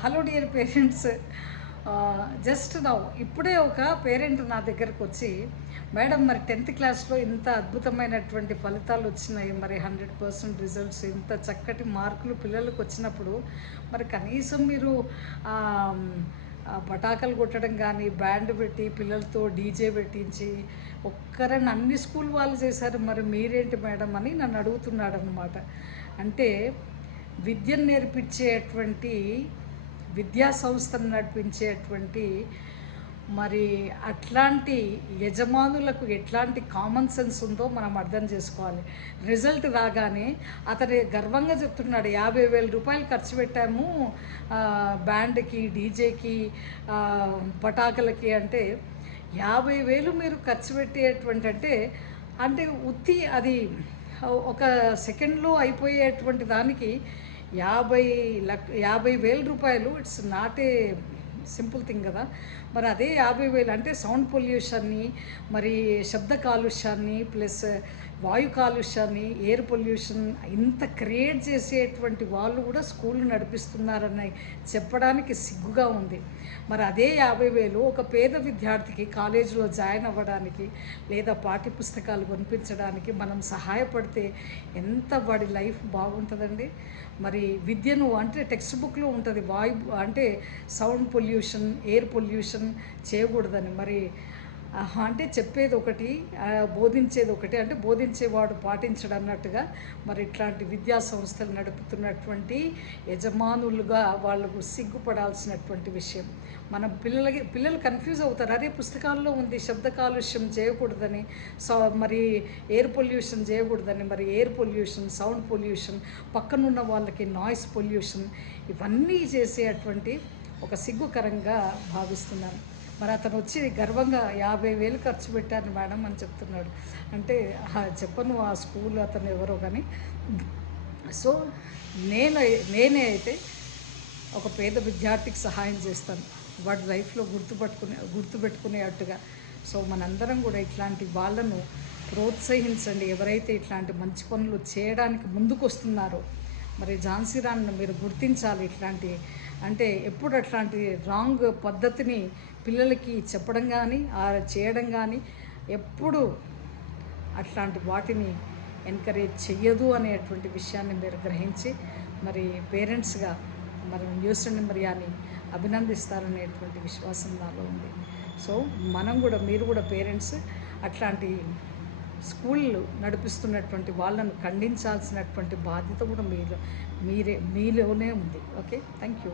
Hello dear parents. Just now ఇప్పుడే ఒక parent నా దగ్గరకు వచ్చి, మేడం మరి 10th క్లాస్లో ఇంత అద్భుతమైనటువంటి ఫలితాలు వచ్చినాయి, మరి 100% రిజల్ట్స్, ఇంత చక్కటి మార్కులు పిల్లలకు వచ్చినప్పుడు మరి కనీసం మీరు ఆ, పటాకులు కొట్టడం కానీ, బ్యాండ్ పెట్టి పిల్లలతో డీజే పెట్టించి ఒక్కరని అన్ని స్కూల్ వాళ్ళు చేశారు, మరి మీరేంటి మేడం అని నన్ను అడుగుతున్నాడు అనమాట. అంటే విద్యను నేర్పించేటువంటి విద్యా సంస్థను నడిపించేటువంటి మరి అట్లాంటి యజమానులకు ఎట్లాంటి కామన్ సెన్స్ ఉందో మనం అర్థం చేసుకోవాలి. రిజల్ట్ రాగానే అతను గర్వంగా చెప్తున్నాడు, 50,000 రూపాయలు ఖర్చు పెట్టాము బ్యాండ్కి, డీజేకి, పటాకులకి. అంటే 50,000 మీరు ఖర్చు పెట్టేటువంటి అంటే ఉత్తి అది ఒక సెకండ్లో అయిపోయేటువంటి దానికి 50,000 రూపాయలు. It's not a simple thing కదా. మరి అదే 50,000 అంటే సౌండ్ పొల్యూషన్ని, మరి శబ్ద కాలుష్యాన్ని, ప్లస్ వాయు కాలుష్యాన్ని, ఎయిర్ పొల్యూషన్ ఇంత క్రియేట్ చేసేటువంటి వాళ్ళు కూడా స్కూళ్ళు నడిపిస్తున్నారని చెప్పడానికి సిగ్గుగా ఉంది. మరి అదే 50,000 ఒక పేద విద్యార్థికి కాలేజీలో జాయిన్ అవ్వడానికి లేదా పాఠ్యపుస్తకాలు కొనిపించడానికి మనం సహాయపడితే ఎంత వాడి లైఫ్ బాగుంటుందండి. మరి విద్యను అంటే టెక్స్ట్ బుక్లో ఉంటుంది, వాయు అంటే సౌండ్ పొల్యూషన్, ఎయిర్ పొల్యూషన్ చేయకూడదని. మరి అంటే చెప్పేది ఒకటి, బోధించేది ఒకటి. అంటే బోధించేవాడు పాటించడం అన్నట్టుగా మరి ఇట్లాంటి విద్యా సంస్థలు నడుపుతున్నటువంటి యజమానులుగా వాళ్ళకు సిగ్గుపడాల్సినటువంటి విషయం. మనం పిల్లలు కన్ఫ్యూజ్ అవుతారు, అదే పుస్తకాల్లో ఉంది శబ్ద కాలుష్యం చేయకూడదని, మరి ఎయిర్ పొల్యూషన్ చేయకూడదని. మరి ఎయిర్ పొల్యూషన్, సౌండ్ పొల్యూషన్, పక్కనున్న వాళ్ళకి నాయిస్ పొల్యూషన్, ఇవన్నీ చేసేటువంటి ఒక సిగ్గుకరంగా భావిస్తున్నాను. మరి అతను వచ్చి గర్వంగా 50,000 ఖర్చు పెట్టాను మేడం అని చెప్తున్నాడు. అంటే చెప్పను ఆ స్కూల్ అతను ఎవరో కానీ. సో నేనే అయితే ఒక పేద విద్యార్థికి సహాయం చేస్తాను, వాడి లైఫ్లో గుర్తుపెట్టుకునేట్టుగా. సో మనందరం కూడా ఇట్లాంటి వాళ్ళను ప్రోత్సహించండి, ఎవరైతే ఇట్లాంటి మంచి పనులు చేయడానికి ముందుకు వస్తున్నారో. మరి ఝాన్సీ రాణిని మీరు గుర్తించాలి. ఇట్లాంటి అంటే ఎప్పుడు అట్లాంటి రాంగ్ పద్ధతిని పిల్లలకి చెప్పడం కానీ చేయడం కానీ ఎప్పుడు అట్లాంటి వాటిని ఎంకరేజ్ చెయ్యదు అనేటువంటి విషయాన్ని మీరు గ్రహించి మరి పేరెంట్స్గా మరి న్యూస్ మరియాని అభినందిస్తారనేటువంటి విశ్వాసం నాలో ఉంది. సో మనం కూడా, మీరు కూడా పేరెంట్స్ అట్లాంటి స్కూళ్ళు నడిపిస్తున్నటువంటి వాళ్ళను ఖండించాల్సినటువంటి బాధ్యత కూడా మీలోనే ఉంది. Okay, thank you.